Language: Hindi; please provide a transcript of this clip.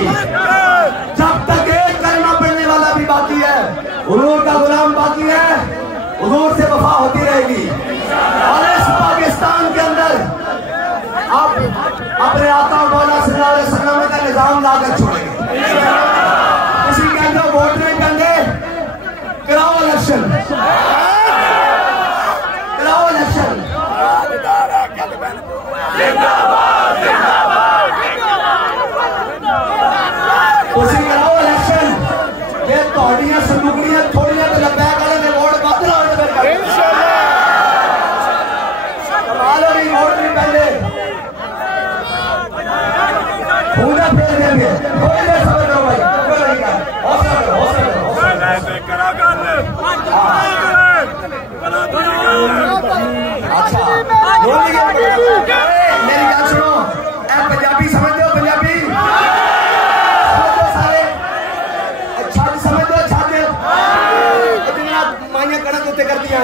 जाएगी। जब तक एक कलमा पढ़ने वाला भी बाकी है, हुजूर का गुलाम बाकी है, हुजूर से वफा होती रहेगी। और इस पाकिस्तान के अंदर आप अपने आका मौला सल्लल्लाहु अलैहि वसल्लम का निजाम लाकर छोड़ेंगे। किसी के अंदर वोट नहीं करने, कराओ इलेक्शन, कराओ इलेक्शन। तुसी कराओ इलेक्शन। ये तोड़ियां संदूकड़ियां थोड़ियां तो लब्बैक वाले ने वोट बादल होने पर कर कमाल हो रही। वोट नहीं पहले पूरा फेर देंगे। कोई नहीं समझ लो भाई, कोई नहीं कर। हौसला करो, हौसला करो, हौसला अच्छा मेरी गल सुनो। पंजाबी समझते हो? पंजाबी सारे अच्छा समझते हो? अच्छा माइया कड़क उत्ते कर दिया